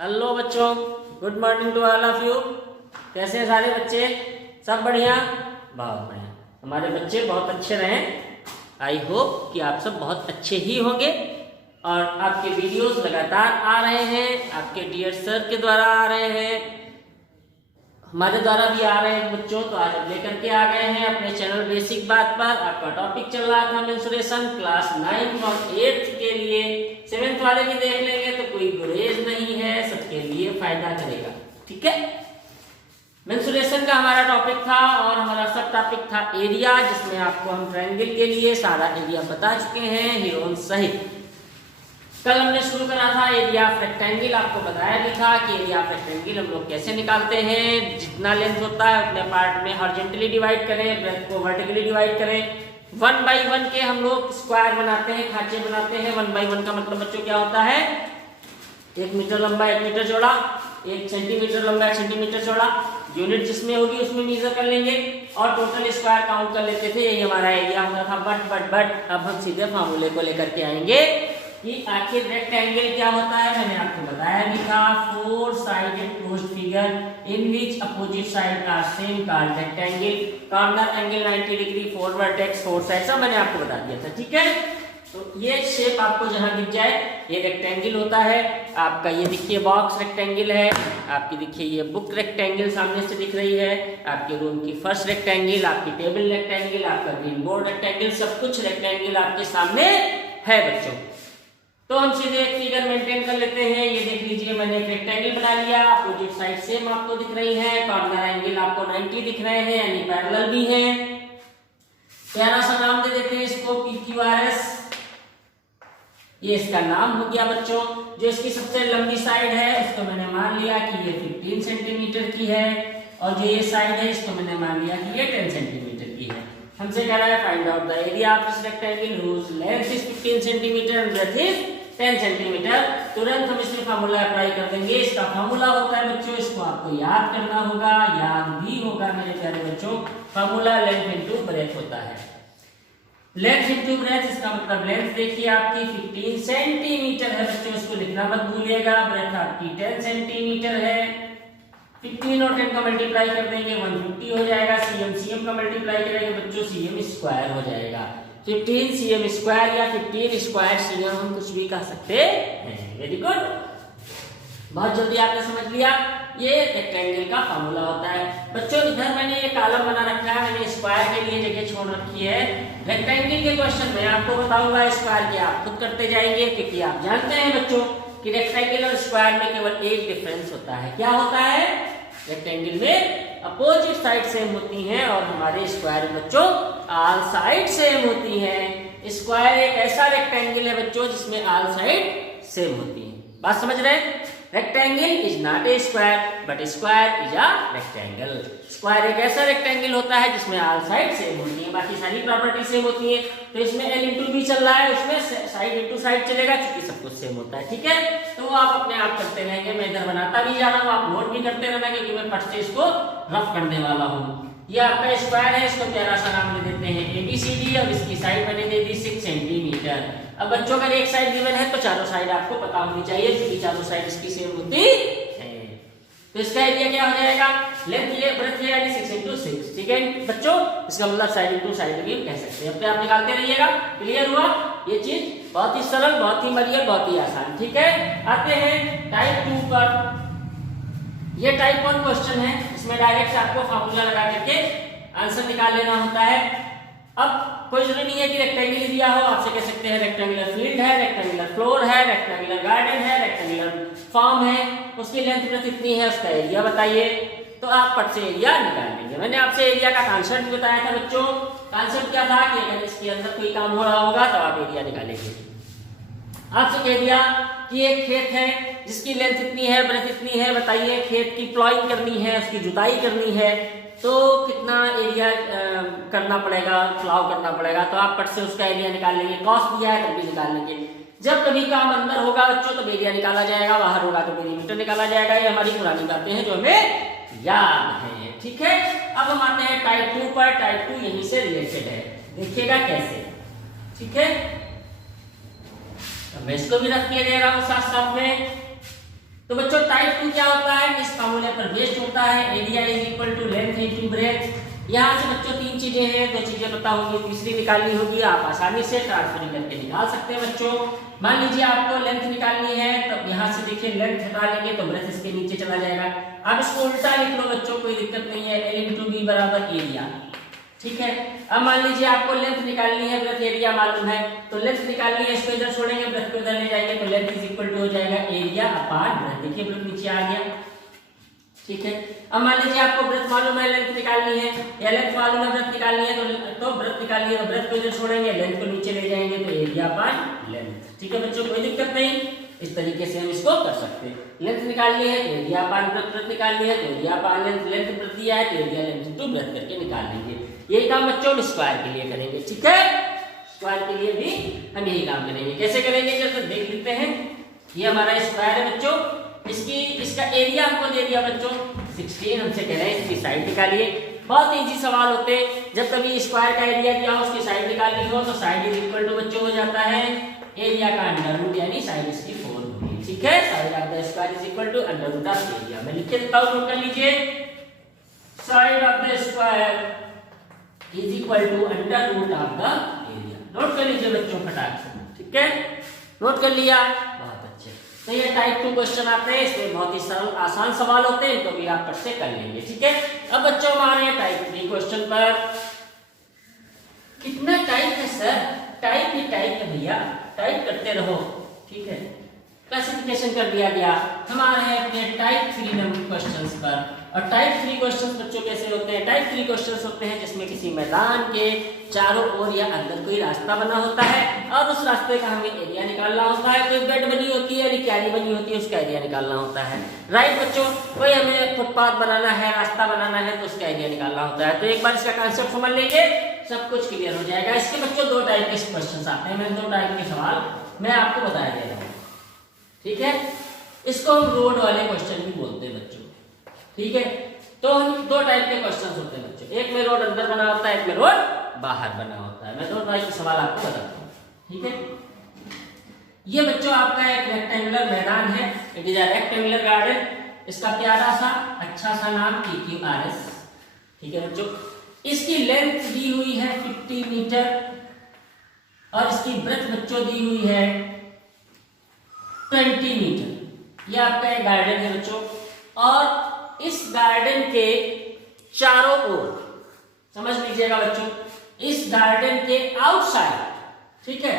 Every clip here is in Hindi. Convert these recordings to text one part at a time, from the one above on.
हेलो बच्चों, good morning to all of you. कैसे हैं सारे बच्चे? सब बढ़िया? बहुत बढ़िया। हमारे बच्चे बहुत अच्छे रहें। आई होप कि आप सब बहुत अच्छे ही होंगे और आपके वीडियोस लगातार आ रहे हैं, आपके डियर सर के द्वारा आ रहे हैं, हमारे द्वारा भी आ रहे हैं बच्चों। तो आज हम लेकर के आ गए हैं अपने चैनल बेसिक बात पर। आपका टॉपिक चल रहा था मेंस्ट्रुएशन, क्लास 9 और 8 के लिए। 7th वाले भी देख लेंगे तो कोई गुरेज नहीं है, सबके लिए फायदा करेगा। ठीक है, मेंस्ट्रुएशन का हमारा टॉपिक था और हमारा सब टॉपिक था एरिया, जिसमें आपको हम ट्रायंगल के लिए सारा एरिया बता चुके हैं हेरोन सहित। कल हमने शुरू करा था एरिया ऑफ रेक्टेंगल। आपको बताया भी था कि एरिया ऑफ रेक्टेंगल हम लोग कैसे निकालते हैं। जितना लेंथ होता है उतने पार्ट में हॉरिजॉन्टली डिवाइड करें, ब्रेथ को वर्टिकली डिवाइड करें। 1 by 1 के हम लोग स्क्वायर बनाते हैं, खांचे बनाते हैं। 1 by 1 का मतलब बच्चों क्या होता है? 1 मीटर लंबा 1 मीटर चौड़ा, 1 सेंटीमीटर लंबा 1 सेंटीमीटर चौड़ा। यूनिट जिसमें होगी उसमें मेजर कर लेंगे और टोटल स्क्वायर काउंट कर लेते थे। यही हमारा एरिया होता था। बट अब हम सीधे फार्मूले को लेकर के आएंगे कि आखिर रेक्टेंगल क्या होता है। मैंने आपको बताया भी था, 4 sided closed figure in which opposite side are same called rectangle. Corner angle 90 degree, 4 vertex 4 side, सब मैंने आपको बता दिया था। ठीक है, तो ये शेप आपको जहां दिख जाए ये रेक्टेंगल होता है। आपका ये देखिए बॉक्स रेक्टेंगल है, आपकी देखिए ये बुक रेक्टेंगल सामने से दिख रही है, आपके रूम की फर्श रेक्टेंगल, आपकी टेबल रेक्टेंगल, आपका ग्रीन बोर्ड रेक्टेंगल, सब कुछ रेक्टेंगल आपके सामने है बच्चों। तो हम सीधे एक फिगर मेंटेन कर लेते हैं। ये देख लीजिए, मैंने एक रेक्टेंगल बना लिया, अपोजिट साइड सेम आपको दिख रही है, कॉर्नर एंगल आपको 90 दिख रहे हैं, यानी पैरेलल भी है। प्यारा सा नाम दे देते हैं इसको, PQRS। ये इसका नाम हो गया बच्चों। जो इसकी सबसे लंबी साइड है उसको मैंने मान लिया कि ये 15 सेंटीमीटर की है और जो ये साइड है इसको मैंने मान लिया कि ये 10 सेंटीमीटर की है। हमसे कह रहा है find out the area of this rectangle whose length is 15 centimetre and breadth is 10 centimetre. तुरंत हम इसमें फार्मूला अप्लाई कर देंगे। इसका फार्मूला होता है बच्चों, इसको आपको याद करना होगा, याद भी होगा मेरे प्यारे बच्चों। फार्मूला लेंथ इनटू ब्रेथ होता है। लेंथ इनटू ब्रेथ, इसका मतलब लेंथ देखिए आपकी 15 सेंटीमीटर है बच्चों, इसको लिखना मत भूलिएगा। ब्रेथ आपकी 10 सेंटीमीटर है। 15 और 10 का मल्टीप्लाई कर देंगे 150 हो जाएगा। cm का मल्टीप्लाई करेंगे बच्चों cm स्क्वायर हो जाएगा। 15 cm स्क्वायर या 15 स्क्वायर cm हम कुछ भी कह सकते हैं। वेरी गुड, बहुत जल्दी आपने समझ लिया। ये रेक्टेंगल का फार्मूला होता है बच्चों। इधर मैंने ये कॉलम बना रखा है, मैंने स्क्वायर के लिए जगह छोड़ रखी है। रेक्टेंगल के क्वेश्चन मैं आपको बताऊंगा, स्क्वायर के आप खुद करते जाएंगे, क्योंकि आप जानते हैं बच्चों कि रेक्टेंगल और स्क्वायर में केवल एक डिफरेंस होता है। क्या होता है? रेक्टेंगल में अपोजिट साइड सेम होती हैं और हमारे स्क्वायर में बच्चों ऑल साइड सेम होती हैं। स्क्वायर एक ऐसा रेक्टेंगल है बच्चों जिसमें ऑल साइड सेम होती हैं। बात समझ रहे हैं? Rectangle is not a square but square is a rectangle. Square एक ऐसा रेक्टेंगल होता है जिसमें ऑल साइड सेम होती है, बाकी सारी प्रॉपर्टी सेम होती है। तो इसमें L इंटू B चल रहा है, उसमें साइड इंटू साइड चलेगा क्योंकि सब कुछ सेम होता है। ठीक है, तो वो आप अपने आप करते रहेंगे। मैं इधर बनाता भी जा रहा हूँ, आप नोट भी करते रहना, क्योंकि मैं फट से इसको रफ करने वाला हूँ। ये आपका स्क्वायर है, इसको प्यारा सा नाम दे देते हैं ABCD। अब इसकी साइड मैंने दे दी 6 सेंटीमीटर। अब बच्चों अगर एक साइड गिवन है तो चारों साइड आपको पता होनी चाहिए, क्योंकि चारों साइड इसकी सेम होती है। तो इसका एरिया क्या हो जाएगा? लेंथ ये ब्रेथ ये यानी 6 इंटू 6। ठीक है बच्चों, इसका मतलब साइड इंटू साइड भी कह सकते हैं। अपने आप निकालते रहिएगा। क्लियर हुआ? ये चीज बहुत ही सरल, बहुत ही मरियल, बहुत ही आसान। ठीक है, आते हैं टाइप 2 पर। ये टाइप 1 क्वेश्चन है, इसमें डायरेक्ट आपको फार्मूला लगा करके आंसर निकाल लेना होता है। अब कोई जरूरी नहीं है कि रेक्टेंगल दिया हो, आपसे कह सकते हैं रेक्टेंगुलर फील्ड है, रेक्टेंगुलर फ्लोर है, रेक्टेंगुलर गार्डन है, रेक्टेंगुलर फार्म है, उसकी लेंथ ब्रेथ इतनी है, उसका एरिया बताइए। तो आप पट से एरिया निकाल लेंगे। मैंने आपसे एरिया का कॉन्सेप्ट बताया था बच्चों। कॉन्सेप्ट क्या था कि अगर इसके अंदर कोई काम हो रहा होगा तो आप एरिया निकालेंगे। आपसे कह दिया कि एक खेत है जिसकी लेंथ इतनी है, ब्रेथ इतनी है, बताइए खेत की प्लॉइंग करनी है, उसकी जुताई करनी है, तो कितना एरिया करना पड़ेगा, प्लाव करना पड़ेगा। तो आप पट से उसका एरिया निकाल लेंगे। कॉस्ट दिया है तब भी निकाल लेंगे। जब कभी काम अंदर होगा बच्चों तो एरिया निकाला जाएगा, बाहर होगा तो पेरीमीटर निकाला जाएगा। ये हमारी पुरानी बातें हैं जो हमें याद है। ठीक है, अब हम आते हैं टाइप 2 पर। टाइप 2 यहीं से रिलेटेड है, देखिएगा कैसे। ठीक है, मैं इसको भी रख के दे रहा हूं साथ साथ में। तो बच्चों टाइप 2 क्या होता है, इस फार्मूले पर बेस्ड होता है, area is equal to length into breadth. यहाँ से बच्चों 3 चीजें हैं, 2 चीजें पता होगी, तीसरी निकालनी होगी, आप आसानी से ट्रांसफर करके निकाल सकते हैं बच्चों। मान लीजिए आपको लेंथ निकालनी है, तो यहाँ से देखिए लेंथ हटा लेंगे तो ब्रेथ इसके नीचे चला जाएगा। आप इसको उल्टा लिख लो बच्चों, कोई दिक्कत नहीं है, L इंटू बी बराबर एरिया, ठीक है। अब मान लीजिए आपको लेंथ निकालनी है, ब्रेथ एरिया मालूम है, तो लेंथ निकालनी है, इसको इधर छोड़ेंगे, ब्रेथ को इधर ले जाएंगे, तो लेंथ इज इक्वल टू हो जाएगा एरिया अपॉन ब्रेथ। देखिए ब्रेथ नीचे आ गया, ठीक है। अब मान लीजिए आपको ब्रेथ मालूम है, लेंथ निकालनी है, या लेंथ मालूम है, ब्रेथ निकालनी है, तो ब्रेथ निकालनी है, तो ब्रेथ को इधर छोड़ेंगे, लेंथ को नीचे ले जाएंगे, तो एरिया अपॉन लेंथ, ठीक है बच्चों, कोई दिक्कत नहीं। इस तरीके से हम इसको कर सकते हैं। लेंथ निकालनी है तो एरिया अपॉन ब्रेथ निकालनी है तो area upon length, length breadth दिया है तो एरिया लेंथ इनटू ब्रेथ करके निकाल लेंगे। यही काम बच्चों हम स्क्वायर के लिए करेंगे, ठीक है। स्क्वायर के लिए भी हम यही काम करेंगे। कैसे करेंगे जब देख लेते हैं। ये हमारा स्क्वायर है बच्चों, इसका एरिया हमको दे दिया बच्चों 16, हमसे कह रहे हैं इसकी साइड निकालिए। बहुत इजी सवाल होते हैं, जब कभी स्क्वायर का एरिया दिया हो, उसकी साइड निकालनी हो, तो साइड इज इक्वल टू बच्चों हो जाता है एरिया का अंडर रूट, यानी साइड इसकी 4 होगी, ठीक है। Side of the square is equal to under root of area. मैं लिख के देता हूं, नोट कर लीजिए, side of the square is equal to under root of the area. Note कर लीजिए बच्चों फटाक से, ठीक है, नोट कर लिया, बहुत अच्छे। तो ये टाइप 2 क्वेश्चन आते हैं, इसमें बहुत ही सरल आसान सवाल होते हैं, इनको भी आप पढ़ से कर लेंगे, ठीक है। अब बच्चों हमारे टाइप 3 क्वेश्चन पर, कितना टाइप है सर, टाइप ही टाइप है भैया, टाइप करते रहो, ठीक है। क्लासिफिकेशन कर दिया गया, हमारे हैं अपने टाइप 3 नंबर क्वेश्चंस पर। और टाइप 3 क्वेश्चंस बच्चों कैसे होते हैं, टाइप 3 क्वेश्चंस होते हैं जिसमें किसी मैदान के चारों ओर या अंदर कोई रास्ता बना होता है और उस रास्ते का हमें एरिया निकालना होता है। कोई बेड बनी होती है, क्यारी बनी होती है, उसका एरिया निकालना होता है, राइट बच्चों। कोई हमें फुटपाथ बनाना है, रास्ता बनाना है, तो उसका एरिया निकालना होता है। तो एक बार इसका कॉन्सेप्ट समझ लेंगे, सब कुछ क्लियर हो जाएगा। इसके बच्चों 2 टाइप के क्वेश्चन आते हैं, मैं 2 टाइप के सवाल मैं आपको बता दे रहा हूँ, ठीक है। इसको हम रोड वाले क्वेश्चन भी बोलते हैं बच्चों, ठीक है। तो हम 2 टाइप के क्वेश्चन होते हैं बच्चों, एक में रोड अंदर बना होता है, एक में रोड बाहर बना होता है। मैं 2 टाइप के सवाल आपको बताता हूँ, ठीक है। ये बच्चों आपका एक रेक्टेंगुलर मैदान है, it is a rectangular garden. इसका प्यारा सा अच्छा सा नाम PQRS, ठीक है बच्चों। इसकी लेंथ दी हुई है 50 मीटर और इसकी ब्रेथ बच्चों दी हुई है 20 मीटर। यह आपका एक गार्डन है बच्चों, और इस गार्डन के चारों ओर, समझ लीजिएगा बच्चों, इस गार्डन के आउटसाइड, ठीक है।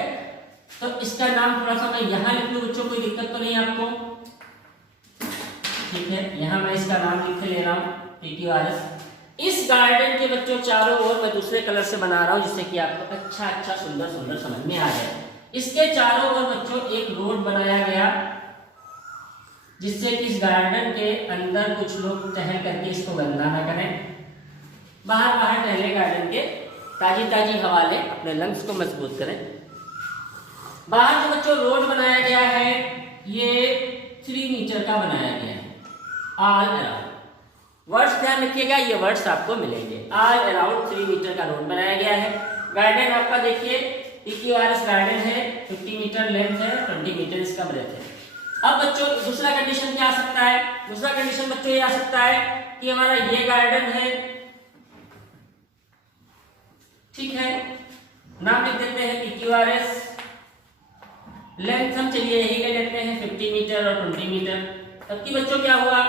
तो इसका नाम थोड़ा सा मैं यहां लिख लूं बच्चों, कोई दिक्कत तो नहीं आपको, ठीक है। यहां मैं इसका नाम लिख ले रहा हूं PQRS। इस गार्डन के बच्चों चारों ओर मैं दूसरे कलर से बना रहा हूं, जिससे कि आपको अच्छा सुंदर सुंदर समझ में आ जाए। इसके चारों ओर बच्चों एक रोड बनाया गया, जिससे कि इस गार्डन के अंदर कुछ लोग टहल करके इसको गंदा ना करें, बाहर टहले गार्डन के, ताजी हवा ले, अपने लंग्स को मजबूत करें। बाहर जो बच्चों रोड बनाया गया है, ये 3 मीटर का बनाया गया है, ऑल अराउंड। वर्ड्स ध्यान रखिएगा, ये वर्ड्स आपको मिलेंगे। ऑल अराउंड 3 मीटर का रोड बनाया गया है। गार्डन आपका देखिए PQRS गार्डन है, 50 मीटर लेंथ है, 20 मीटर इसका ब्रेथ है। अब बच्चों दूसरा कंडीशन क्या आ सकता है, दूसरा कंडीशन बच्चों ये आ सकता है कि हमारा ये गार्डन है, ठीक है, नाम लिख देते हैं PQRS। लेंथ हम चलिए यही ले लेते हैं 50 मीटर और 20 मीटर। तब की बच्चों क्या हुआ,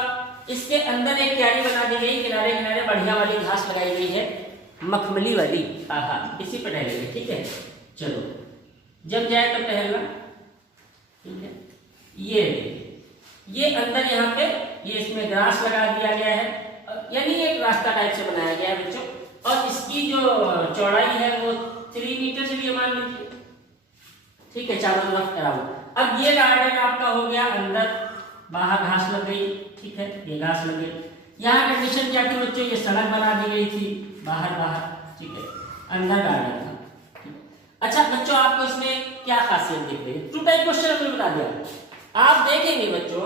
इसके अंदर एक क्यारी बना दी गई, किनारे किनारे बढ़िया वाली घास लगाई गई है, मखमली वाली, आहा, इसी पर टहलेंगे, ठीक है। चलो जब जाए तब टहलना, ठीक है। ये अंदर यहाँ पे ये इसमें ग्रास लगा दिया गया है, यानी एक रास्ता टाइप से बनाया गया है बच्चों। और इसकी जो चौड़ाई है वो 3 मीटर चलिए मान लीजिए, ठीक है, चारों तरफ अराउंड। अब ये गार्डन आपका हो गया अंदर, बाहर घास लग गई, ठीक है, ये घास लग गई। यहाँ कंडीशन क्या थी बच्चों, ये सड़क बना दी गई थी बाहर, ठीक है, अंदर गार्डन था। अच्छा बच्चों आपको इसमें क्या खासियत दिख रही है, 2 टाइप क्वेश्चन हमने बता दिया। आप देखेंगे बच्चों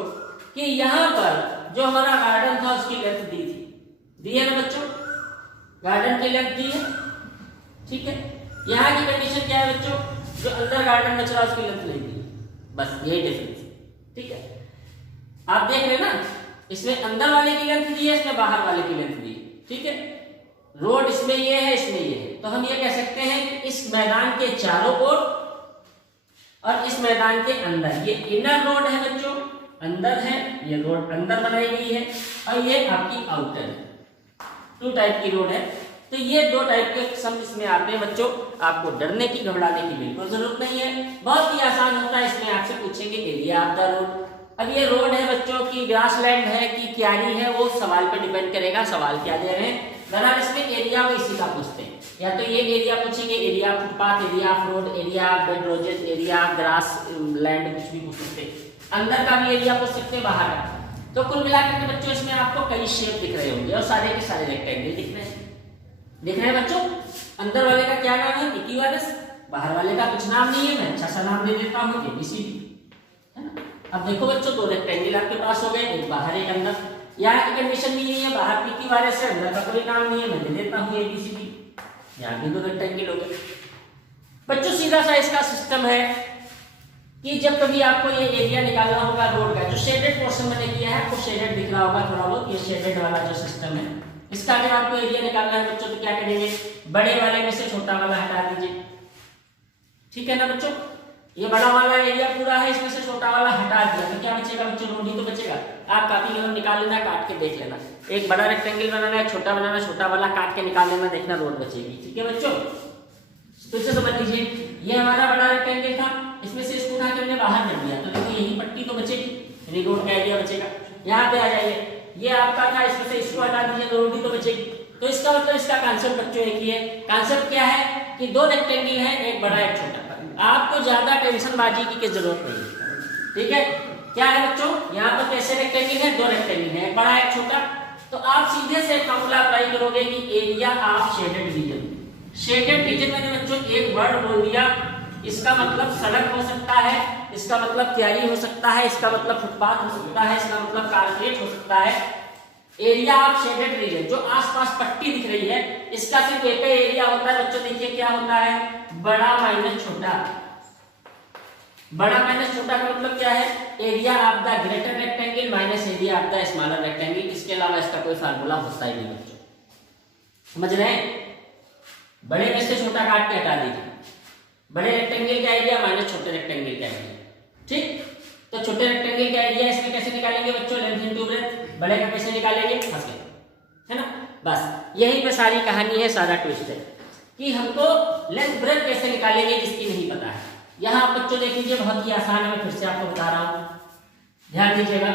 कि यहाँ पर जो हमारा गार्डन था उसकी लेंथ दी है ना बच्चों, गार्डन की लेंथ दी है, ठीक है। यहाँ की कंडीशन क्या है बच्चों, जो अंदर गार्डन बच रहा है उसकी लेंथ नहीं दी, बस यही डिफरेंस, ठीक है। आप देख रहे हैं ना, इसमें अंदर वाले की लेंथ दी है, इसमें बाहर वाले की लेंथ दी, ठीक है। रोड इसमें ये है, इसमें ये है, तो हम ये कह सकते हैं कि इस मैदान के चारों ओर और इस मैदान के अंदर, ये इनर रोड है बच्चों, अंदर है, ये रोड अंदर बनाई गई है, और ये आपकी आउटर है, 2 टाइप की रोड है। तो ये 2 टाइप के सम इसमें आते हैं बच्चों, आपको डरने की घबराने की बिल्कुल जरूरत नहीं है, बहुत ही आसान होता है। इसमें आपसे पूछेंगे एरिया ऑफ द रोड। अब ये रोड है बच्चों की ग्रासलैंड है कि क्यारी है, वो सवाल पे डिपेंड करेगा, सवाल क्या दे रहे हैं। बहरहाल इसमें एरिया वो इसी का पूछते हैं, या तो ये एरिया पूछेंगे, area of footpath, area of road, area of bed roses, area of grass land, कुछ भी पूछ सकते हैं। अंदर का भी एरिया पूछ सकते हैं, बाहर का। तो कुल मिलाकर के बच्चों इसमें आपको कई शेप दिख रहे होंगे और सारे के सारे रेक्टेंगल दिख रहे हैं। दिख रहे हैं बच्चों, अंदर वाले का क्या नाम है, इक्विवालेंस, बाहर वाले का कुछ नाम नहीं है, मैं अच्छा सा नाम दे देता हूँ, एबीसीडी, है ना। अब देखो बच्चों, 2 रेक्टेंगल आपके पास हो गए, एक बाहर एक अंदर। यहाँ की कंडीशन भी नहीं है, बाहर की इक्विवालेंस है, अंदर का कोई नाम नहीं है, मैं दे देता हूँ एबीसीडी। यहाँ भी 2 रेक्टेंगल हो गए बच्चों। सीधा सा इसका सिस्टम है कि जब कभी आपको ये एरिया निकालना होगा रोड का, जो शेडेड पोर्शन मैंने किया है, आपको शेडेड दिख रहा होगा थोड़ा बहुत, ये शेडेड वाला जो सिस्टम है, इसका अगर आपको एरिया निकालना है बच्चों, तो क्या करेंगे, बड़े वाले में से छोटा वाला हटा दीजिए, ठीक है ना बच्चों। ये बड़ा वाला एरिया पूरा है, इसमें से छोटा वाला हटा दिया, तो क्या बचेगा बच्चों, रोड ही तो बचेगा। आप काफी कलम निकाल लेना, काट के देख लेना, एक बड़ा रेक्टेंगल बनाना है, छोटा बनाना, छोटा वाला काट के निकाल लेना, देखना रोड बचेगी, ठीक है बच्चों। तो इसे समझ लीजिए, ये हमारा बड़ा रेक्टेंगल था, इसमें से इसको उठा के हमने बाहर कर दिया, तो देखो यही पट्टी तो बचेगी, यानी रोड का एरिया बचेगा। यहाँ पे आ जाइए, ये आपका था, इसमें से इसको हटा दीजिए तो रोड ही तो बचेगी। तो इसका मतलब इसका कांसेप्ट बच्चों एक ही है। कांसेप्ट क्या है कि 2 रेक्टेंगल है, एक बड़ा एक छोटा, आपको ज्यादा टेंशन बाजी की जरूरत नहीं है, ठीक है। क्या है बच्चों, यहाँ पर कैसे रेक्टेंगल है, 2 रेक्टेंगल है, एक बड़ा एक छोटा। तो आप सीधे से फॉर्मूला अप्लाई करोगे कि area of shaded region. Shaded region मैंने बच्चों एक वर्ड बोल दिया, इसका मतलब सड़क हो सकता है, इसका मतलब क्यारी हो सकता है, इसका मतलब फुटपाथ हो सकता है, इसका मतलब कारपेट हो सकता है। एरिया ऑफ शेडेड रीजन, जो आसपास पट्टी दिख रही है, इसका सिर्फ एक ही एरिया होता है बच्चों। देखिए क्या होता है, बड़ा माइनस छोटा। बड़ा माइनस छोटा का मतलब क्या है, area of the greater rectangle minus area of the smaller rectangle. इसके अलावा इसका कोई फार्मूला होता ही नहीं बच्चों, समझ रहे हैं। बड़े में से छोटा काट के हटा दीजिए, बड़े रेक्टेंगल का एरिया माइनस छोटे रेक्टेंगल का एरिया, ठीक। तो छोटे रेक्टेंगल का एरिया इसमें कैसे निकालेंगे बच्चों, लेंथ इनटू ब्रेड्थ। बड़े का कैसे निकालेंगे, फंस गए, है ना। बस यही पे सारी कहानी है, सारा ट्विस्ट है कि हमको लेंथ ब्रेड्थ कैसे निकालेंगे, जिसकी नहीं पता है। यहाँ आप बच्चों देख लीजिए, बहुत ही आसान है, मैं फिर से आपको बता रहा हूँ, ध्यान दीजिएगा।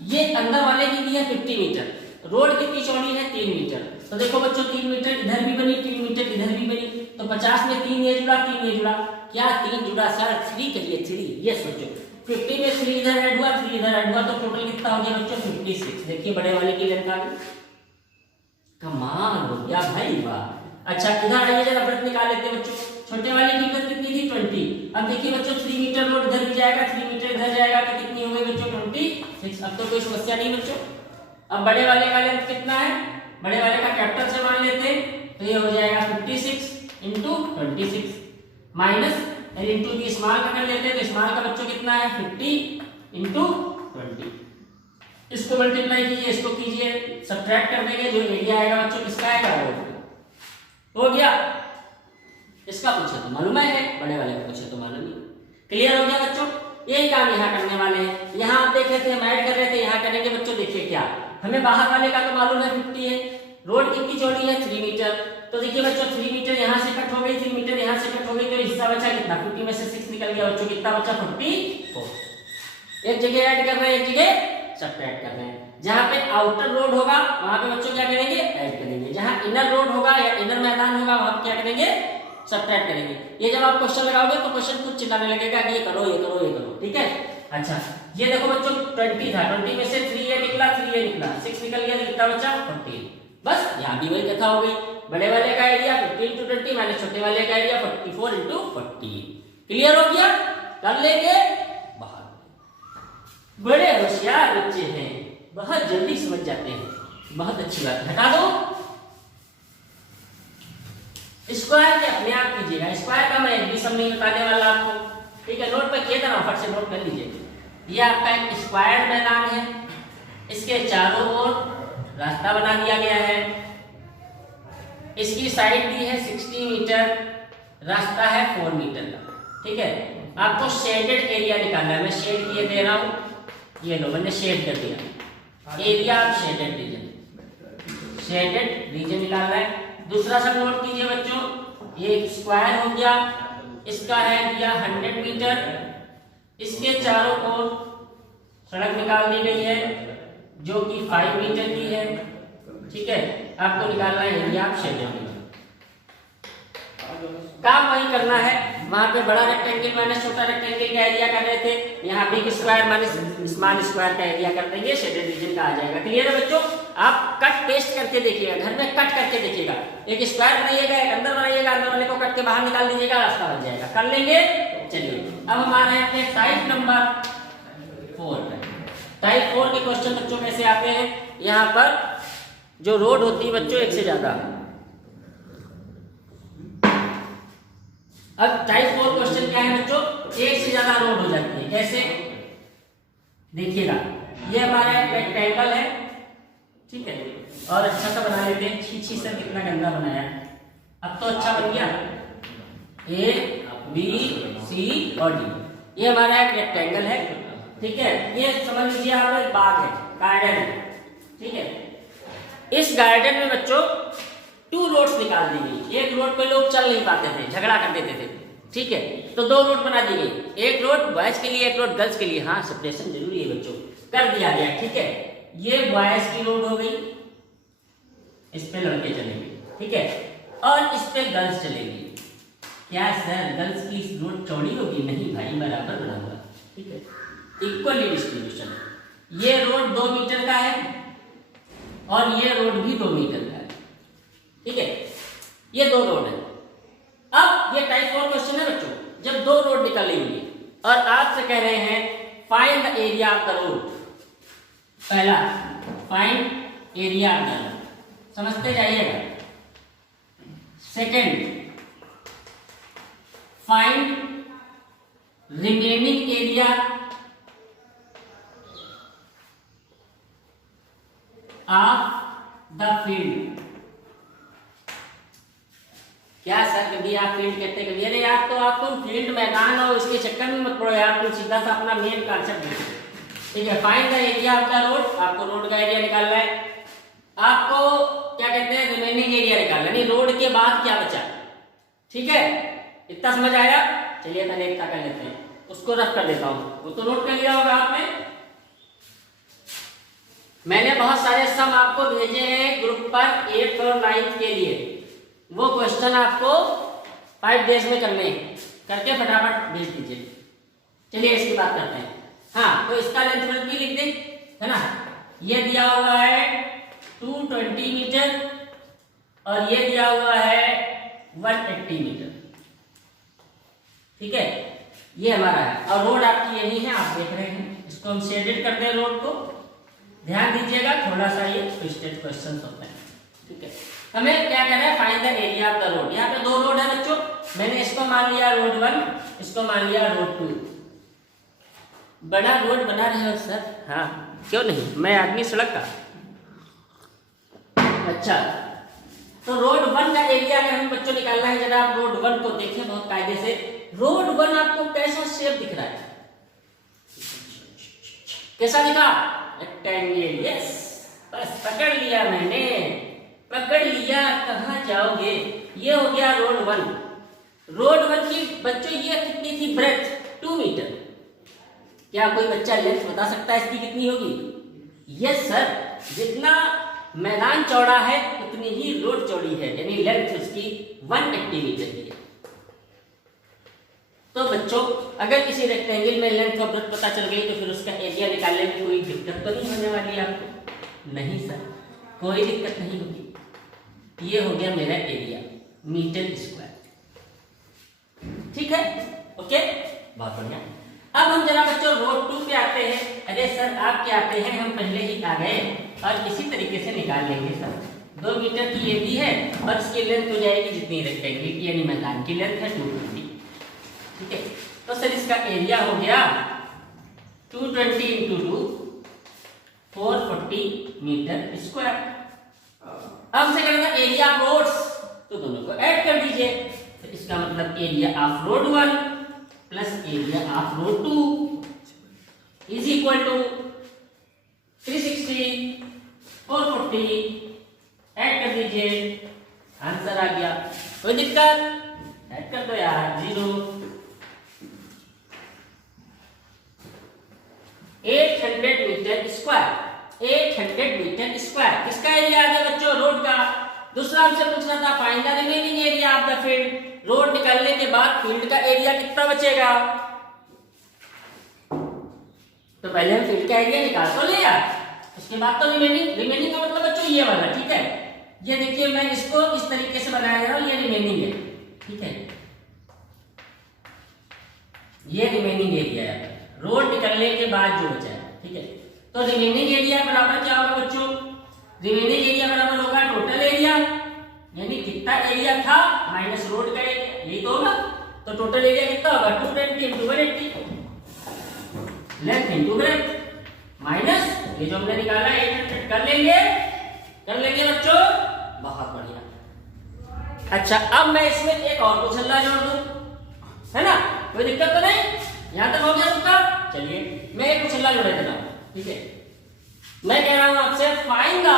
ये अंदर वाले की दी है 50 मीटर, रोड कितनी चौड़ी है 3 मीटर। तो देखो बच्चों 3 मीटर इधर भी बनी, 3 मीटर इधर भी बनी, तो 50 में 3 ये जुड़ा, 3 ये जुड़ा, क्या 3 जुड़ा सर, 3 कहिए 3, ये सोचो। 50 में 3 इधर ऐड हुआ, 3 इधर ऐड हुआ, तो टोटल कितना हो गया बच्चों 56। देखिए बड़े वाले की लेंथ आ गई, कमाल हो गया भाई, वाह। अच्छा इधर आइए जरा ब्रेथ निकाल लेते हैं बच्चों। छोटे वाले की ब्रेथ कितनी थी 20। अब देखिए बच्चों 3 मीटर रोड इधर भी जाएगा, 3 मीटर इधर जाएगा, तो कितनी हो गई बच्चों 26। अब तो कोई समस्या नहीं बच्चों। अब बड़े वाले का लेंथ कितना है, बड़े वाले का कैपिटल से मान लेते हैं, तो ये हो जाएगा 56 into 26 minus L into the small का कर लेते हैं, तो स्मॉल का बच्चों कितना है 50 इंटू 20। इसको मल्टीप्लाई कीजिए, इसको कीजिए, सब्ट्रैक्ट कर देंगे, जो एरिया आएगा बच्चों किसका आएगा, हो गया। इसका पूछे तो मालूम है, बड़े वाले का पूछे तो मालूम नहीं। क्लियर हो गया बच्चों, यही काम यहाँ करने वाले हैं। यहाँ आप देख रहे थे, हम ऐड कर रहे थे, यहाँ करेंगे बच्चों। देखिए क्या, हमें बाहर वाले का तो मालूम है 50 है, रोड कितनी चौड़ी है 3 मीटर। तो देखिए बच्चों 3 मीटर यहाँ से कट हो गई, 3 मीटर यहाँ से कट हो गई, तो हिस्सा बचा कितना, 50 में से 6 निकल गया बच्चों, कितना बचा 44। एक जगह ऐड कर रहे हैं, एक जगह सब्ट्रैक्ट कर रहे हैं। जहाँ पे आउटर रोड होगा वहां पे बच्चों क्या करेंगे, ऐड करेंगे। जहाँ इनर रोड होगा या इनर मैदान होगा वहां क्या करेंगे, सब्ट्रैक्ट करेंगे। ये जब आप क्वेश्चन लगाओगे तो क्वेश्चन खुद चिल्लाने लगेगा कि ये करो ये करो ये करो, ठीक है। अच्छा ये देखो बच्चों 20 था, 20 में से 3 ये निकला, 3 ये निकला, 6 निकल गया, कितना बचा 40। बस यहाँ भी वही कथा हो गई। बड़े वाले का एरिया 50 इंटू 20 माइनस छोटे वाले का एरिया 44 इंटू 40। क्लियर हो गया, कर लेंगे बाहर। बड़े होशियार बच्चे हैं, बहुत जल्दी समझ जाते हैं, बहुत अच्छी बात। हटा दो, स्क्वायर के अपने आप कीजिएगा, स्क्वायर का मैं एक भी सम नहीं बताने वाला आपको, ठीक है। नोट पे किए थे ना, फट से नोट कर लीजिए। ये आपका एक स्क्वायर मैदान है, इसके चारों ओर रास्ता बना दिया गया है, इसकी साइड दी है 60 मीटर, रास्ता है 4 मीटर का, ठीक है। आपको शेडेड एरिया निकालना है, मैं शेड किए दे रहा हूं, ये लो मैंने शेड कर दिया एरिया ऑफ शेडेड रीजन निकालना है। दूसरा सब नोट कीजिए बच्चों, ये एक स्क्वायर हो गया, इसका है दिया 100 मीटर, इसके चारों ओर सड़क निकाल दी गई है जो कि 5 मीटर की है, ठीक है। आपको निकालना है एरिया ऑफ शेडेड। काम वही करना है, वहां पे बड़ा रेक्टेंगल माइनस छोटा रेक्टेंगल का एरिया कर रहे थे, यहाँ big square minus small square का एरिया कर देंगे, शेडेड रीजन का आ जाएगा। क्लियर है बच्चों? आप कट पेस्ट करके देखिएगा, घर में कट करके देखिएगा, एक स्क्वायर बनाइएगा, एक अंदर बनाइएगा, अंदर वाले को कट के बाहर निकाल दीजिएगा, रास्ता बन जाएगा। कर लेंगे? चलिए अब हम आ रहे हैं टाइप नंबर 4। टाइप 4 के क्वेश्चन बच्चों कैसे आते हैं, यहाँ पर जो रोड होती है बच्चों एक से ज्यादा। अब टाइप 4 क्वेश्चन क्या है बच्चों, एक से ज्यादा रोड हो जाती है। कैसे देखिएगा, ये हमारा एक रेक्टेंगल है, ठीक है, और अच्छा सा बना लेते हैं। छी से कितना गंदा बनाया, अब तो अच्छा बन गया। ए बी सी और डी, ये हमारा एक रेक्टेंगल है, ठीक है। ये समझ लीजिए आप एक बाग है, गार्डन है, ठीक है। इस गार्डन में बच्चों 2 रोड्स निकाल दी गई। एक रोड पे लोग चल नहीं पाते थे, झगड़ा कर देते थे, ठीक है, तो 2 रोड बना दी गई, एक रोड बॉयज के लिए, एक रोड गर्ल्स के लिए। हाँ, सेपरेशन जरूरी है बच्चों, कर दिया गया, ठीक है। ये बॉयज की रोड हो गई, इस पे लड़के चलेंगे, ठीक है, और इस पे गर्ल्स चलेंगी। क्या सर गर्ल्स की रोड चौड़ी होगी? नहीं भाई, बराबर बना हुआ, ठीक है, इक्वली डिस्ट्रीब्यूशन। ये रोड 2 मीटर का है और ये रोड भी 2 मीटर का है, ठीक है, ये 2 रोड है। अब ये टाइप 4 क्वेश्चन है बच्चों, जब 2 रोड निकली होगी और आपसे कह रहे हैं find the area of the road. पहला find area of the road, समझते जाइएगा। Second find remaining area of the field. क्या सर कभी आप फील्ड कहते कभी, अरे यार तो आप तुम फील्ड मैदान और इसके चक्कर में मत पड़ो यार, तुम सीधा सा अपना मेन कॉन्सेप्ट देखो, ठीक है। Find the area of the road, आपको रोड का एरिया निकालना है। आपको क्या कहते हैं, रिमेनिंग एरिया निकालना, नहीं रोड के बाद क्या बचा, ठीक है। इतना समझ आया? चलिए पहले इतना कर लेते हैं, उसको रफ कर देता हूं, वो तो नोट कर लिया होगा आपने। मैंने बहुत सारे सम आपको भेजे हैं ग्रुप पर 8th और 9th के लिए, वो क्वेश्चन आपको 5 डेज में करने, करके फटाफट भेज दीजिए। चलिए इसकी बात करते हैं। हाँ, तो इसका लेंथ भी लिख दें, है ना। ये दिया हुआ है 220 मीटर और ये दिया हुआ है 180 मीटर, ठीक है, ये हमारा है। और रोड आपकी यही है, आप देख रहे हैं। इसको हम शेडेड कर दें रोड को, ध्यान दीजिएगा, थोड़ा सा ये ट्विस्टेड क्वेश्चन होते हैं, ठीक है। हमें क्या करना है, find the area of the road. यहाँ पे 2 रोड है बच्चों, मैंने इसको मान लिया रोड 1, इसको मान लिया रोड 2। बड़ा रोड बना रहे हो सर? हाँ, क्यों नहीं, मैं आदमी सड़क का। अच्छा, तो रोड 1 का एरिया अगर हम बच्चों निकालना है, जरा आप रोड 1 को देखें बहुत कायदे से। रोड 1 आपको कैसा शेप दिख रहा है, कैसा दिखा? रेक्टेंगल, यस, बस पकड़ लिया मैंने, पकड़ लिया। कहाँ जाओगे? ये हो गया रोड 1। रोड 1 की बच्चों ये कितनी थी ब्रेथ? 2 मीटर। क्या कोई बच्चा लेंथ बता सकता है इसकी कितनी होगी? यस सर, जितना मैदान चौड़ा है उतनी ही रोड चौड़ी है, यानी लेंथ उसकी 180 मीटर की है। तो बच्चों अगर किसी रेक्टेंगल में लेंथ और ब्रेथ पता चल गई तो फिर उसका एरिया निकालने में कोई दिक्कत तो नहीं होने वाली आपको? नहीं सर, कोई दिक्कत नहीं होगी। ये हो गया मेरा एरिया, मीटर स्क्वायर, ठीक है, ओके, बहुत बढ़िया। अब हम जरा बच्चों रोड 2 पे आते हैं। अरे सर आप क्या आते हैं, हम पहले ही आ गए और इसी तरीके से निकाल लेंगे सर। 2 मीटर की ये भी है और इसकी लेंथ हो जाएगी जितनी रेक्टेंगल की यानी मैदान की लेंथ है 220। ठीक है, तो सर इसका एरिया हो गया 220 इंटू 2 440 मीटर स्क्वायर। अब से करेगा एरिया ऑफ रोड्स, तो दोनों को ऐड कर दीजिए। तो इसका मतलब area of road 1 plus area of road 2 is equal to 360 440 add कर दीजिए, आंसर आ गया। कोई दिक्कत? ऐड कर दो यार, 0 800 मीटर स्क्वायर। 800 मीटर स्क्वायर किसका एरिया आ गया बच्चों? रोड का। दूसरा हमसे पूछना था find the remaining area of the field. Road निकालने के बाद फील्ड का एरिया कितना बचेगा? तो पहले हम फील्ड का एरिया निकाल तो लिया, उसके बाद तो रिमेनिंग का मतलब बच्चों ये वाला। ठीक है, ये देखिए मैं इसको इस तरीके से बनाया जा रहा हूं, ये रिमेनिंग है। ठीक है, ये रिमेनिंग एरिया है रोड निकलने के बाद जो बचा है। ठीक है, तो रिमेनिंग एरिया बराबर क्या होगा बच्चों? रिमेनिंग एरिया बराबर होगा टोटल एरिया, यानी कितना एरिया था माइनस रोड का एरिया, यही तो होगा। तो टोटल एरिया कितना होगा? 220 into 180 length into breadth minus ये जो हमने निकाला 800 कर लेंगे बच्चों, बहुत बढ़िया। अच्छा, अब मैं इसमें एक और कुछल्ला जोड़ दूं, है ना? कोई दिक्कत तो नहीं? यहां तक हो गया सबका? चलिए मैं एक कुछल्ला जोड़े देता हूं। ठीक है, मैं कह रहा हूं आपसे find the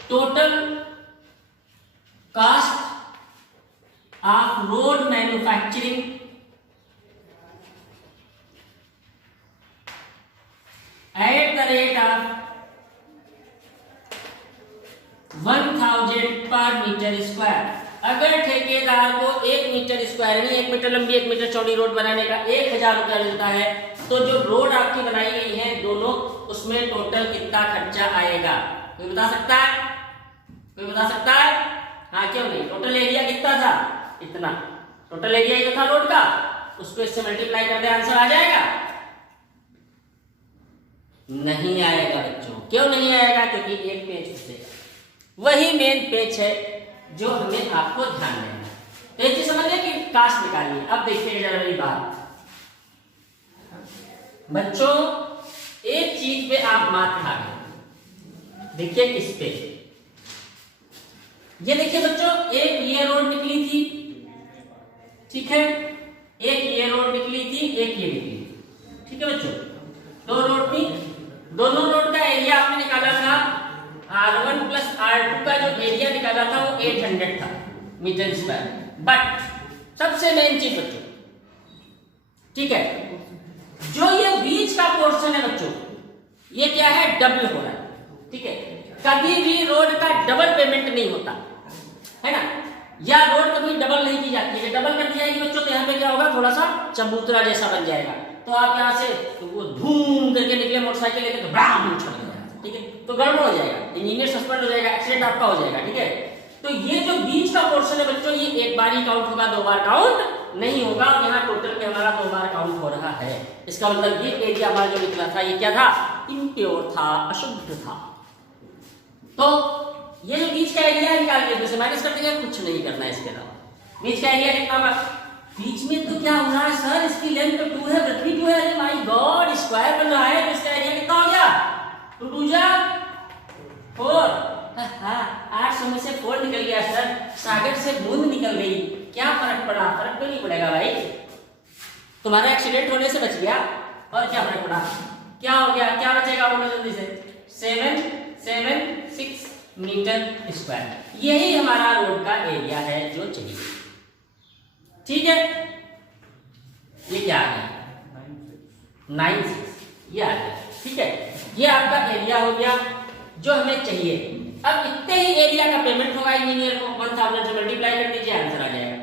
total cost of road manufacturing at the rate of 1000 पर मीटर स्क्वायर। अगर ठेकेदार को 1 मीटर स्क्वायर यानी 1 मीटर लंबी 1 मीटर चौड़ी रोड बनाने का 1000 रुपया मिलता है, तो जो रोड आपकी बनाई गई है दोनों, उसमें टोटल कितना खर्चा आएगा? कोई बता सकता है? कोई बता सकता है? हाँ क्यों नहीं? टोटल एरिया कितना था? इतना। टोटल एरिया ही तो था रोड का, उसको इससे मल्टीप्लाई कर दे, आंसर आ जाएगा? नहीं आएगा बच्चों। क्यों नहीं आएगा? क्योंकि एक पेज बचेगा, वही मेन पेज है जो हमें आपको ध्यान देना है। तो ये चीज समझिए कि कास्ट निकालिए। अब देखिए जरा मेरी बात बच्चों, एक चीज पे आप मात खा गए। देखिए किस पे? ये देखिए बच्चों, एक ये रोड निकली थी, ठीक है, एक ये रोड निकली थी, एक ये निकली थी। ठीक है बच्चों, दो रोड थी, दोनों रोड का एरिया आपने निकाला था R1 प्लस R2 का जो एरिया निकाला था वो 800 था मीटर स्क्वायर। बट सबसे मेन चीज बच्चों, ठीक है, जो ये बीच का पोर्शन है बच्चों, ये क्या है? डबल हो रहा है। ठीक है, कभी भी रोड का डबल पेमेंट नहीं होता है ना, या रोड कभी डबल नहीं की जाती है। डबल कर दी जाएगी बच्चों तो यहाँ पे क्या होगा? थोड़ा सा चबूतरा जैसा बन जाएगा। तो आप यहाँ से तो वो धूम करके निकले मोटरसाइकिल लेके तो ब्राम छोड़ देगा। ठीक है, तो गड़बड़ हो जाएगा, इंजीनियर सस्पेंड हो जाएगा, एक्सीडेंट आपका हो जाएगा। ठीक है, तो ये जो बीच का पोर्शन है बच्चों, ये एक बार ही काउंट होगा, 2 बार काउंट नहीं होगा। यहाँ टोटल में हमारा 2 बार काउंट हो रहा है। इसका मतलब ये एरिया हमारा जो निकला था ये क्या था? इम्प्योर था, अशुद्ध था। तो ये जो बीच का एरिया निकाल के दूसरे माइनस कर देंगे, कुछ नहीं करना है इसके अलावा। बीच का एरिया कितना होगा? बीच में तो क्या हो रहा है सर? इसकी लेंथ तो 2 है, पृथ्वी 2 है। अरे माय गॉड, स्क्वायर बन रहा है, तो इसका एरिया कितना हो गया? 2 2 जा 4। हाँ, 800 में से 4 निकल गया सर। सागर से बूंद निकल गई, क्या फर्क पड़ा? फर्क तो नहीं पड़ेगा भाई, तुम्हारा एक्सीडेंट होने से बच गया, और क्या फर्क पड़ा? क्या हो गया? क्या बचेगा? बोलो जल्दी से। 776 मीटर स्क्वायर। यही हमारा रोड का एरिया है जो चाहिए। ठीक है, ये क्या आ गया? 96, ये आ गया। ठीक है, ये आपका एरिया हो गया जो हमें चाहिए। अब इतने ही एरिया का पेमेंट होगा इंजीनियर को, 1000 से मल्टीप्लाई कर दीजिए, आंसर आ जाएगा।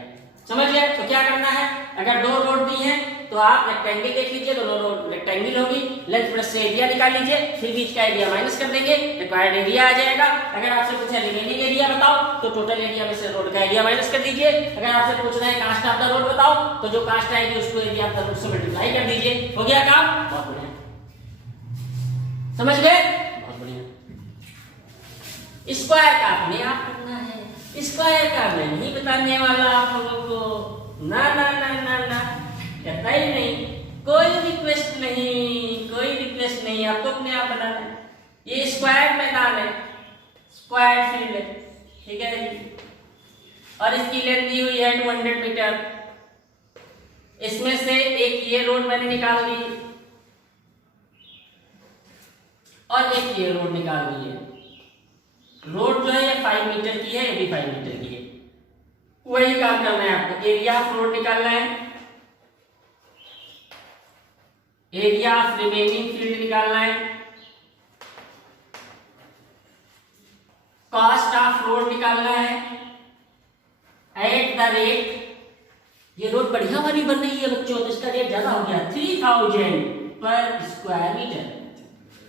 समझ गए? तो क्या करना है? अगर 2 रोड दी है तो आप रेक्टेंगल देख लीजिए, दोनों रोड रेक्टेंगल होगी, लेंथ प्लस से एरिया निकाल लीजिए, फिर बीच का एरिया माइनस कर देंगे, रिक्वायर्ड एरिया आ जाएगा। अगर आपसे पूछे रिमेनिंग एरिया बताओ, तो टोटल एरिया में से रोड का एरिया माइनस कर दीजिए। अगर आपसे पूछ रहे हैं कास्ट ऑफ द रोड बताओ, तो जो कास्ट आएगी उसको एरिया ऑफ द रोड से मल्टीप्लाई कर दीजिए। हो गया काम? बहुत बढ़िया, समझ गए? बहुत बढ़िया। स्क्वायर का अपने आप करना है, स्क्वायर का मैं नहीं बताने वाला आप लोगों को। ना ना ना ना ना, कहता ही नहीं, कोई रिक्वेस्ट नहीं, कोई रिक्वेस्ट नहीं, आपको अपने आप बनाना है। ये स्क्वायर मैदान है, स्क्वायर फील्ड है, ठीक है जी। और इसकी लेंथ दी हुई है 200 मीटर। इसमें से एक ये रोड मैंने निकाल ली और एक ये रोड निकाल ली है। रोड जो है ये 5 मीटर की है, ये भी 5 मीटर की है। वही काम करना है आपको, एरिया ऑफ रोड निकालना है, एरिया ऑफ रिमेनिंग फील्ड निकालना है, कॉस्ट ऑफ रोड निकालना है, एट द रेट। ये रोड बढ़िया वाली बन रही है बच्चों, तो इसका रेट ज्यादा हो गया, 3000 पर स्क्वायर मीटर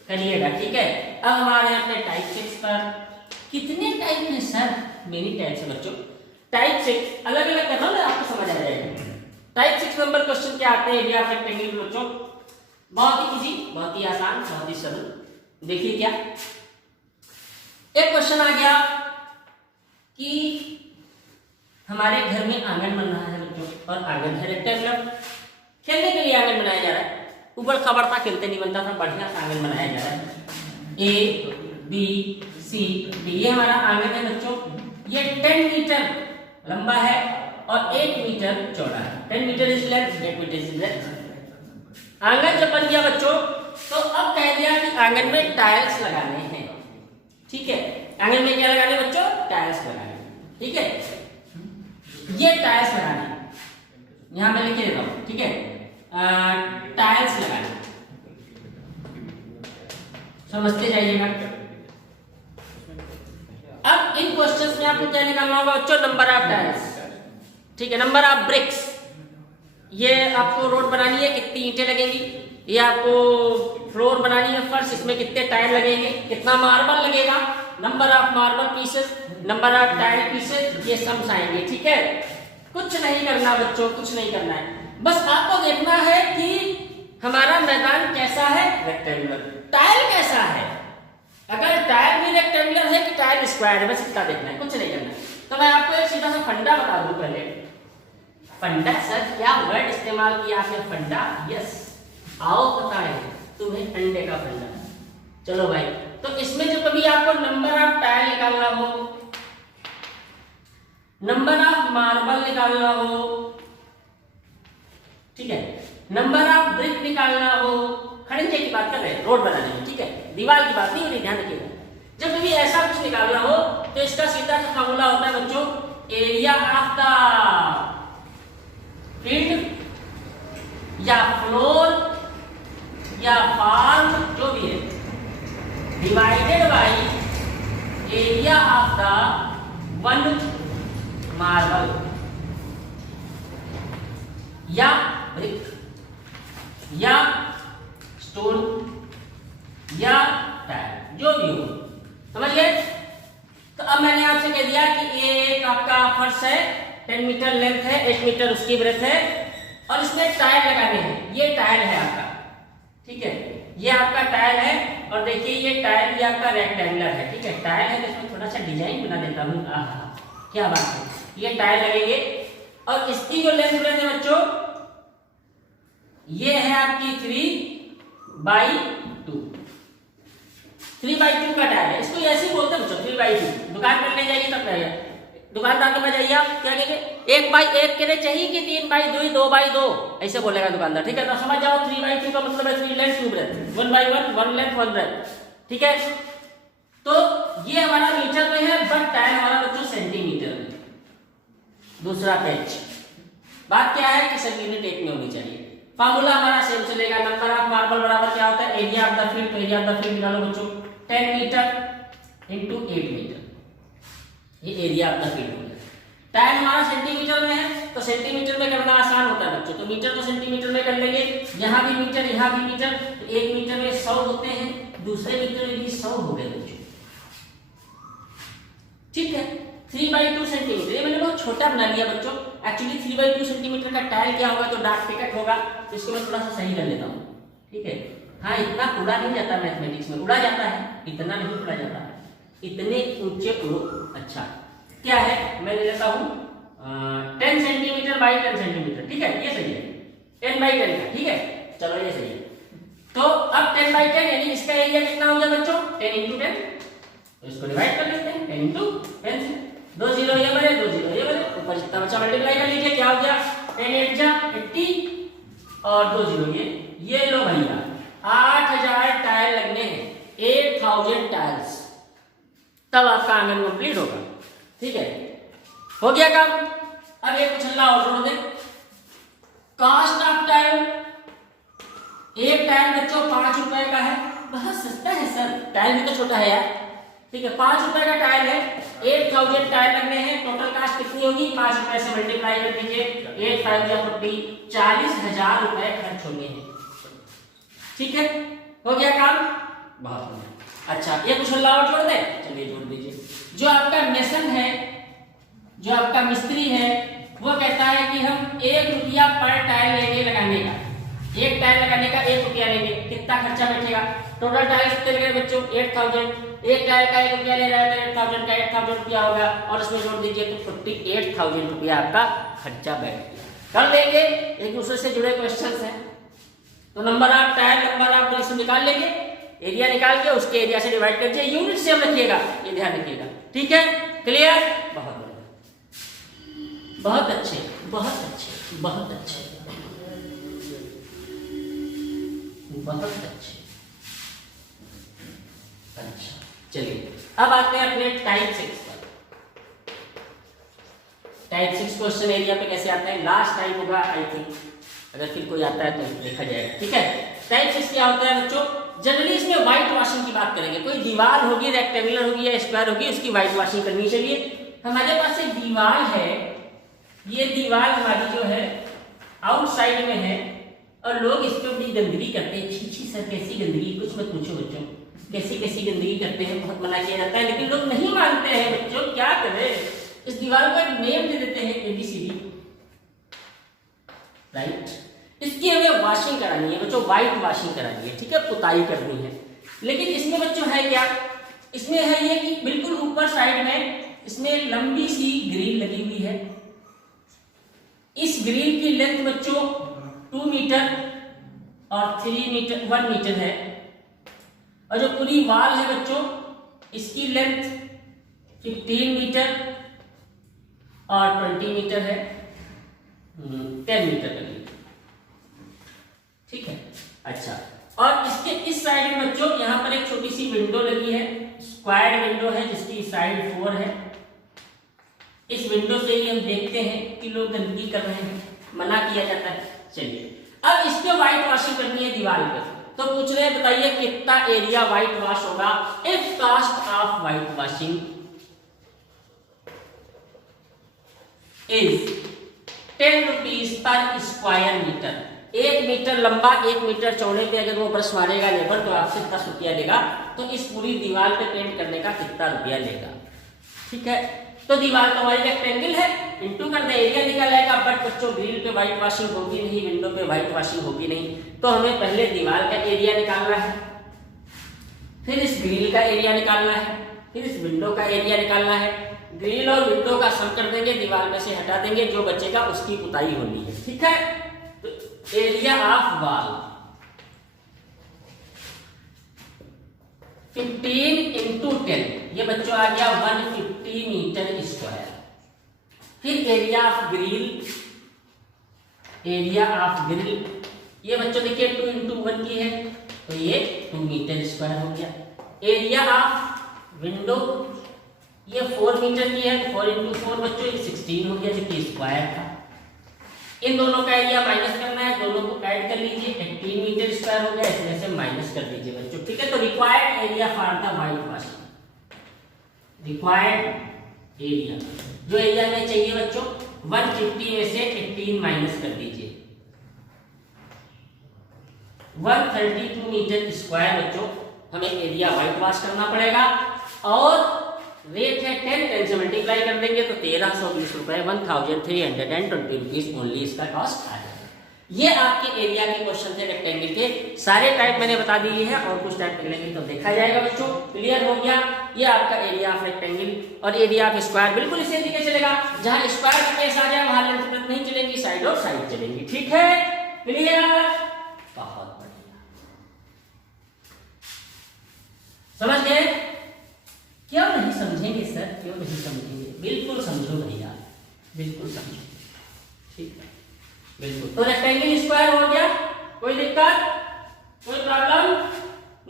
करिएगा, ठीक है। अब हमारे अपने टाइप 6 पर। कितने टाइप है सर? मेनी टाइप्स है बच्चों। टाइप 6 अलग अलग करना ना, आपको समझ आ जाएगा। टाइप 6 नंबर क्वेश्चन क्या आते हैं एरिया ऑफ रेक्टेंगल बच्चों? बहुत ही इजी, बहुत ही आसान, बहुत ही सरल। देखिए क्या एक क्वेश्चन आ गया कि हमारे घर में आंगन बन रहा है बच्चों, और आंगन है रेक्टेंगुलर। खेलने के लिए आंगन बनाया जा रहा है, ऊपर खबर था खेलते नहीं बनता था, बढ़िया आंगन बनाया जा रहा है। ए बी सी डी, ये हमारा आंगन है बच्चों। ये 10 मीटर लंबा है और 8 मीटर चौड़ा है। 10 metre is length, 8 metre is length. आंगन जब बन गया बच्चों, तो अब कह दिया कि आंगन में टाइल्स लगाने हैं, ठीक है। आंगन में क्या लगाने बच्चों? टाइल्स लगाने, ठीक है। ये टाइल्स लगाने, यहां मैं लिख के देता हूं, ठीक है। टाइल्स लगाने, समझते जाइएगा। अब इन क्वेश्चंस में आपको क्या निकालना होगा बच्चों? नंबर ऑफ टाइल्स, ठीक है। नंबर ऑफ ब्रिक्स, ये आपको रोड बनानी है, कितनी ईंटें लगेंगी। ये आपको फ्लोर बनानी है, फर्श, इसमें कितने टाइल लगेंगे, कितना मार्बल लगेगा, number of marble pieces, number of tile pieces, ये सब आएंगे, ठीक है। कुछ नहीं करना बच्चों, कुछ नहीं करना है, बस आपको देखना है कि हमारा मैदान कैसा है, रेक्टेंगुलर। टाइल कैसा है, अगर टाइल भी रेक्टेंगुलर है कि टाइल स्क्वायर है, बस इतना देखना है, कुछ नहीं करना है। तो मैं आपको एक सीधा सा फंडा बता दूं पहले। फंडा सर, क्या वर्ड इस्तेमाल किया आपने? फंडा, यस। आओ बताएं तुम्हें अंडे का फंडा। चलो भाई, तो इसमें जो कभी आपको नंबर ऑफ टाइल निकालना हो, नंबर ऑफ मार्बल निकालना हो, ठीक है, नंबर ऑफ ब्रिक निकालना हो, खड़ंजे की बात कर रहे हैं रोड बनाने में, ठीक है, दीवार की बात नहीं हो रही, ध्यान रखिएगा। जब भी ऐसा कुछ निकालना हो तो इसका सीधा सा फार्मूला होता है बच्चों, एरिया ऑफ द फील्ड या फ्लोर या फार्म, जो भी है, divided by area of the one marble या ब्रिक या स्टोन या टाइल, जो भी हो, समझ गए। तो अब मैंने आपसे कह दिया कि ये एक आपका फर्श है, 10 मीटर लेंथ है, 8 मीटर उसकी ब्रेथ है, और इसमें टाइल लगाने हैं। ये टाइल है आपका, ठीक है, ये आपका टाइल है, और देखिए ये टाइल ये आपका रेक्टेंगुलर है, ठीक है। टाइल है तो इसमें थोड़ा सा डिजाइन बना देता हूँ, क्या बात है। ये टाइल लगेंगे और इसकी जो लेंथ ब्रेथ है बच्चों, ये है आपकी 3/2। 3/2 का टाइल है, इसको ऐसे ही बोलते हैं बच्चों, 3/2। दुकान पर ले जाइए तब कहेगा, दुकानदार के पास जाइए आप, क्या कहेंगे, 1/1 के लिए चाहिए कि 3/2, 2/2, ऐसे बोलेगा दुकानदार, ठीक है। तो समझ जाओ 3/2 का मतलब है 3 लेंथ 2 ब्रेथ, 1/1, 1 लेंथ 1 ब्रेथ, ठीक है। तो ये हमारा मीटर में है, बट टाइल हमारा बच्चों सेंटीमीटर में। दूसरा पेज, बात क्या है कि सब यूनिट एक में होनी चाहिए। फार्मूला हमारा सेम चलेगा, नंबर ऑफ मार्बल बराबर क्या होता है, एरिया ऑफ द फील्ड। तो एरिया ऑफ द फील्ड निकालो बच्चों, 10 मीटर इंटू 8 मीटर, ये एरिया ऑफ द फील्ड हो गया। टाइल हमारा सेंटीमीटर में है, तो सेंटीमीटर में करना आसान होता है बच्चों, तो मीटर को सेंटीमीटर में कर लेंगे। यहाँ भी मीटर, यहाँ भी मीटर, तो एक मीटर में 100 होते हैं, दूसरे मीटर में भी 100 हो गए बच्चों, ठीक है। 3/2 सेंटीमीटर, ये मैंने बहुत छोटा बना लिया बच्चों। एक्चुअली 3/2 सेंटीमीटर का टाइल क्या होगा, तो डार्क टिकट होगा, तो इसको मैं थोड़ा सा सही कर लेता हूँ, ठीक है। हाँ, इतना उड़ा नहीं जाता मैथमेटिक्स में, उड़ा जाता है, इतना नहीं उड़ा जाता है। इतने ऊंचे अच्छा क्या है, मैं ले लेता हूँ 10 सेंटीमीटर बाई 10 सेंटीमीटर, ठीक है, ये सही है, 10 बाई 10 का, ठीक है, चलो ये सही है। तो अब 10 बाई 10 यानी इसका एरिया कितना हो गया बच्चों, 10 इंटू 10, तो इसको डिवाइड कर लेते हैं 10 इंटू 10 से, 2 जीरो ये बने, 2 जीरो ये बने, ऊपर जितना बचा मल्टीप्लाई कर लीजिए, क्या हो गया 10 8 जा 80 और 2 जीरो ये लो भैया 8000 टाइल लगने हैं, 8000 टाइल्स, तब आपका आंगन कंप्लीट होगा, ठीक है, हो गया काम। अब एक छल्ला और जोड़ दे, कॉस्ट ऑफ टाइल, एक टाइल बच्चों 5 रुपए का है, बहुत सस्ता है सर, टाइल भी तो छोटा है यार, ठीक है, 5 रुपए का टाइल है, 8000 टाइल लगने हैं, टोटल कास्ट कितनी होगी, 5 रुपए से मल्टीप्लाई कर दीजिए, 8 5 या 40, 40,000 रुपए खर्च होंगे हैं, ठीक है, हो गया काम, बहुत बढ़िया। अच्छा ये कुछ और जोड़ दे, चलिए जोड़ दीजिए। जो आपका मेसन है, जो आपका मिस्त्री है, वो कहता है कि हम 1 रुपया पर टाइल लेंगे लगाने का, एक टाइल लगाने का 1 रुपया लेंगे, कितना खर्चा बैठेगा, टोटल टाइल कितने लगे बच्चों 8000, एक टाइल का 1 रुपया ले रहा है तो 8000 का 8000 रुपया होगा, और इसमें जोड़ दीजिए तो 48,000 रुपया आपका खर्चा बैठ गया। कर लेंगे, एक दूसरे से जुड़े क्वेश्चंस हैं, तो number of tile, number of doors निकाल लेंगे, एरिया निकाल के उसके एरिया से डिवाइड कर दीजिए, यूनिट से हम रखिएगा, ये ध्यान रखिएगा, ठीक है, क्लियर, बहुत बढ़िया, बहुत अच्छे बहुत अच्छे बहुत अच्छे बहुत अच्छे। अच्छा चलिए अब आते हैं अपने टाइप 6 पर। टाइप 6 क्वेश्चन एरिया पे कैसे आते हैं, लास्ट टाइम होगा आई थिंक, अगर फिर कोई आता है तो देखा जाएगा, ठीक है। टाइप 6 क्या होता है बच्चों, जनरली इसमें व्हाइट वॉशिंग की बात करेंगे, कोई दीवार होगी, रेक्टेंगुलर होगी या स्क्वायर होगी, उसकी व्हाइट वॉशिंग करनी चाहिए। हमारे पास एक दीवार है, ये दीवार हमारी जो है आउटसाइड में है, और लोग इस पे बड़ी गंदगी करते हैं, छी सर कैसी गंदगी, कुछ मत पूछो बच्चों, कैसी कैसी गंदगी करते हैं, बहुत मना किया जाता है, लेकिन लोग नहीं मानते हैं बच्चों, क्या करें, इस दीवार को एक नेम दे देते हैं ABCD, राइट। इसकी हमें वॉशिंग करानी है बच्चों, व्हाइट वॉशिंग करानी है, ठीक है, पुताई करनी है। लेकिन इसमें बच्चों है क्या, इसमें है ये कि बिल्कुल ऊपर साइड में इसमें लंबी सी ग्रिल लगी हुई है, इस ग्रिल की लेंथ बच्चों 2 मीटर और 3 मीटर 1 मीटर है, और जो पूरी वॉल है बच्चों इसकी लेंथ 15 मीटर और 20 मीटर है, 10 मीटर करीब, ठीक है। अच्छा और इसके इस साइड में बच्चों यहाँ पर एक छोटी सी विंडो लगी है, स्क्वायर विंडो है जिसकी साइड 4 है, इस विंडो से ही हम देखते हैं कि लोग गंदगी कर रहे हैं, मना किया जाता है। चलिए अब इस पे व्हाइट वॉशिंग करनी है दीवार पे, तो पूछ रहे हैं बताइए कितना एरिया व्हाइट वॉश होगा, if cost of white washing is 10 rupees per square metre, 1 metre लंबा 1 मीटर चौड़े पे अगर वो ब्रश मारेगा लेबर तो आपसे 10 रुपया लेगा, तो इस पूरी दीवार पे पेंट करने का कितना रुपया लेगा, ठीक है। तो दीवार तो हमारी रेक्टेंगल है, इंटू कर दे एरिया निकल आएगा, बट बच्चों ग्रिल पे व्हाइट वॉशिंग होगी नहीं, विंडो पे व्हाइट वॉशिंग होगी नहीं, तो हमें पहले दीवार का एरिया निकालना है, फिर इस ग्रिल का एरिया निकालना है, फिर इस विंडो का एरिया निकालना है, ग्रिल और विंडो का सम कर देंगे, दीवार में से हटा देंगे, जो बचेगा उसकी पुताई होनी है, ठीक है। तो एरिया ऑफ वॉल 15 इंटू 10, ये बच्चों आ गया 150 मीटर स्क्वायर। फिर area of grill, area of grill ये बच्चों देखिए 2 इंटू 1 की है, तो ये 2 मीटर स्क्वायर हो गया। एरिया ऑफ विंडो ये 4 मीटर की है, 4 इंटू 4 बच्चों ये 16 हो गया, जो कि स्क्वायर था। इन दोनों का एरिया माइनस करना है, दोनों को ऐड कर लीजिए, 18 मीटर स्क्वायर हो गया, इसमें से माइनस कर दीजिए बच्चों, ठीक है। तो required area for the white washing, required area जो एरिया में चाहिए बच्चों 150 में से 18 माइनस कर दीजिए, 132 मीटर स्क्वायर बच्चों हमें एरिया व्हाइट वॉश करना पड़ेगा, और रेट है 10 से मल्टीप्लाई कर देंगे तो 1320 रुपए 1320 रुपीज ओनली इसका कॉस्ट आ जाएगा। ये आपके एरिया के क्वेश्चन थे रेक्टेंगल के। सारे टाइप मैंने बता दिए हैं और कुछ टाइप मिलेंगे तो देखा जाएगा बच्चों। क्लियर हो गया? ये आपका एरिया ऑफ रेक्टेंगल और एरिया ऑफ स्क्वायर बिल्कुल इसी तरीके चलेगा। जहां स्क्वायर स्पेस आ जाए वहां लेंथ ब्रेड्थ नहीं चलेंगी, साइड और साइड चलेंगी। ठीक है? क्लियर? बहुत बढ़िया, समझ गए? क्यों नहीं समझेंगे सर, क्यों नहीं समझेंगे? बिल्कुल समझो भैया, बिल्कुल समझो। ठीक है, बिल्कुल। तो रेक्टेंगल स्क्वायर हो गया, कोई दिक्कत, कोई प्रॉब्लम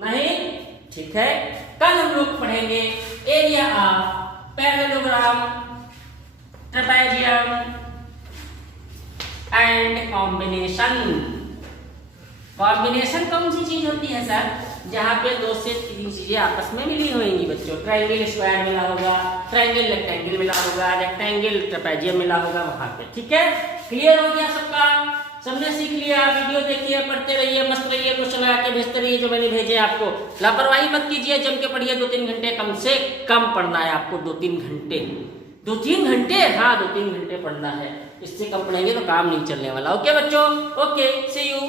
नहीं? ठीक है। कल हम लोग पढ़ेंगे area of parallelogram, trapezium and combination. Combination कौन सी चीज होती है सर? जहां पे 2 से 3 चीजें आपस में मिली होंगी बच्चों। ट्रायंगल स्क्वायर मिला होगा, ट्रायंगल रेक्टेंगल मिला होगा, रेक्टेंगल ट्रेपेजियम मिला होगा वहां पे। ठीक है? क्लियर हो गया सबका? सबने सीख लिया? वीडियो देखिए, पढ़ते रहिए, मस्त रहिए, क्वेश्चन लगा के भेजते रहिए जो मैंने भेजे आपको। लापरवाही मत कीजिए, जम के पढ़िए। 2-3 घंटे कम से कम पढ़ना है आपको। 2-3 घंटे, 2-3 घंटे, हाँ 2-3 घंटे पढ़ना है। इससे कम पढ़ेंगे तो काम नहीं चलने वाला। ओके बच्चों? Okay, see you.